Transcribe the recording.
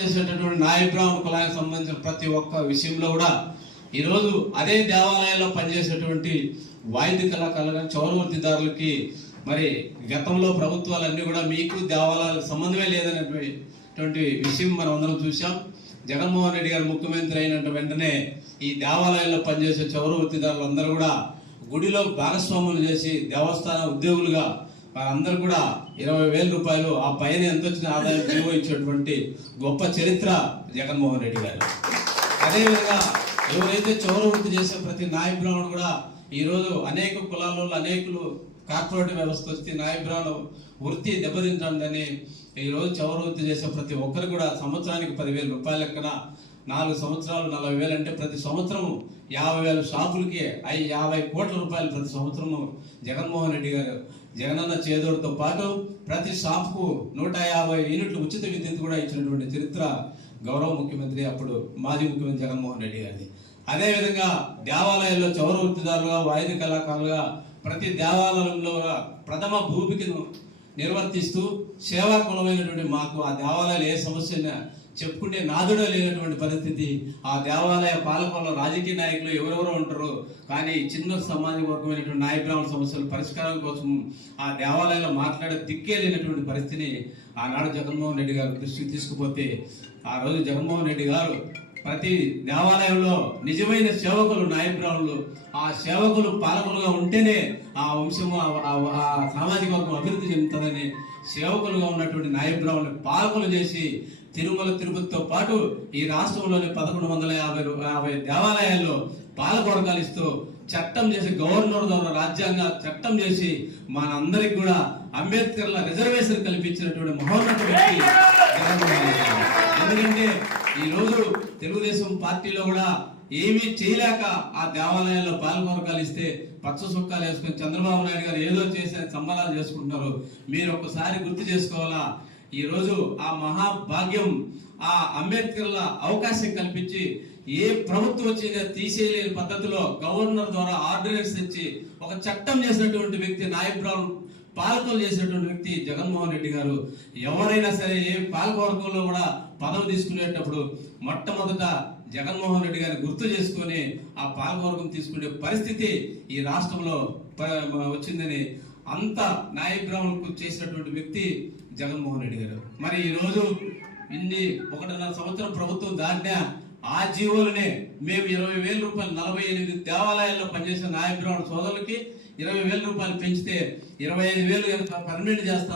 చేసేటటువంటి నాయ బ్రాహ్మణ కులానికి సంబంధించిన ప్రతి ఒక్క విషయంలో కూడా ఈరోజు అదే దేవాలయాల్లో పనిచేసేటువంటి వాయిద్య కళాకారులు చౌరవర్తిదారులకి మరి గతంలో ప్రభుత్వాలన్నీ కూడా మీకు దేవాలయాలకు సంబంధమే లేదనేటువంటి విషయం మనం అందరం చూసాం. జగన్మోహన్ రెడ్డి గారు ముఖ్యమంత్రి అయిన వెంటనే ఈ దేవాలయాల్లో పనిచేసే చౌరవర్తిదారులు అందరూ కూడా గుడిలో భాగస్వాములు చేసి దేవస్థాన ఉద్యోగులుగా వారందరూ కూడా 20,000 రూపాయలు ఆ పైన ఎంత వచ్చిన ఆదాయం నిర్వహించేటువంటి గొప్ప చరిత్ర జగన్మోహన్ రెడ్డి గారు. అదేవిధంగా ఎవరైతే చౌరవృత్తి చేసే ప్రతి నాయ బ్రాహ్మణుడు కూడా ఈరోజు అనేక కులాల్లో అనేకులు కార్పొరేట్ వ్యవస్థ వస్తే నాయ బ్రాహ్మణ వృత్తి దెబ్బతింటుందని ఈరోజు చౌరవృత్తి చేసే ప్రతి ఒక్కరు కూడా సంవత్సరానికి 10,000 రూపాయలు లెక్కన 4 సంవత్సరాలు 40,000 అంటే ప్రతి సంవత్సరం 50,000 షాపులకి 50 కోట్ల రూపాయలు ప్రతి సంవత్సరము జగన్మోహన్ రెడ్డి గారు జగనన్న చేదోడుతో పాటు ప్రతి షాప్కు 150 యూనిట్లు ఉచిత విద్యుత్ కూడా ఇచ్చినటువంటి చరిత్ర గౌరవ ముఖ్యమంత్రి అప్పుడు మాజీ ముఖ్యమంత్రి జగన్మోహన్ రెడ్డి గారిది. అదేవిధంగా దేవాలయాల్లో చౌరవృత్తిదారులుగా వాయిద్య కళాకారులుగా ప్రతి దేవాలయంలో ప్రథమ భూమికను నిర్వర్తిస్తూ సేవా కులమైనటువంటి మాకు ఆ దేవాలయాలు ఏ సమస్య చెప్పుకుంటే నాదుడే లేనటువంటి పరిస్థితి. ఆ దేవాలయ పాలకుల్లో రాజకీయ నాయకులు ఎవరెవరో ఉంటారు, కానీ చిన్న సమాజ వర్గమైనటువంటి నాయ బ్రాహ్మణ సమస్యల పరిష్కారం కోసం ఆ దేవాలయంలో మాట్లాడే దిక్కే లేనటువంటి పరిస్థితిని ఆనాడు జగన్మోహన్ రెడ్డి గారు దృష్టికి తీసుకుపోతే ఆ రోజు జగన్మోహన్ రెడ్డి గారు ప్రతి దేవాలయంలో నిజమైన సేవకులు నాయ బ్రాహ్మణులు, ఆ సేవకులు పాలకులుగా ఉంటేనే ఆ వంశము ఆ సామాజిక వర్గం అభివృద్ధి చెందుతుందని సేవకులుగా ఉన్నటువంటి నాయ బ్రాహ్మణులు పాలకులు చేసి తిరుమల తిరుపతితో పాటు ఈ రాష్ట్రంలోని 1150 దేవాలయాల్లో పాలకవర్గాలు ఇస్తూ చట్టం చేసి గవర్నర్ ద్వారా రాజ్యాంగ చట్టం చేసి మనందరికి కూడా అంబేద్కర్ల రిజర్వేషన్ కల్పించినటువంటి మహోన్నత వ్యక్తి. ఎందుకంటే ఈ రోజు తెలుగుదేశం పార్టీలో కూడా ఏమీ చేయలేక ఆ దేవాలయాల్లో పాలకవర్గాలు ఇస్తే పచ్చ సుక్కాలు వేసుకొని చంద్రబాబు నాయుడు గారు ఏదో చేసే సంబరాలు చేసుకుంటున్నారు. మీరు ఒక్కసారి గుర్తు చేసుకోవాలా, ఈ రోజు ఆ మహాభాగ్యం ఆ అంబేద్కర్ల అవకాశం కల్పించి ఏ ప్రభుత్వం వచ్చినా తీసేయలేని పద్ధతిలో గవర్నర్ ద్వారా ఆర్డినెన్స్ ఇచ్చి ఒక చట్టం చేసినటువంటి వ్యక్తి నాయ బ్రాహ్మణ పాలకులు చేసినటువంటి వ్యక్తి జగన్మోహన్ రెడ్డి గారు. ఎవరైనా సరే ఏ పాలకవర్గంలో కూడా పదవి తీసుకునేటప్పుడు మొట్టమొదట జగన్మోహన్ రెడ్డి గారిని గుర్తు చేసుకొని ఆ పాలకవర్గం తీసుకునే పరిస్థితి ఈ రాష్ట్రంలో వచ్చిందని అంత నాయ బ్రాహ్మణులకు చేసినటువంటి వ్యక్తి జగన్మోహన్ రెడ్డి గారు. మరి ఈ రోజు 1.5 సంవత్సరం ప్రభుత్వం దాటినా ఆ జీవోలనే మేము 20,000 రూపాయలు 48 దేవాలయాల్లో పనిచేసిన నాయ బ్రాహ్మణ సోదరులకి 20,000 రూపాయలు పెంచితే 25,000 పర్మనెంట్ చేస్తాం.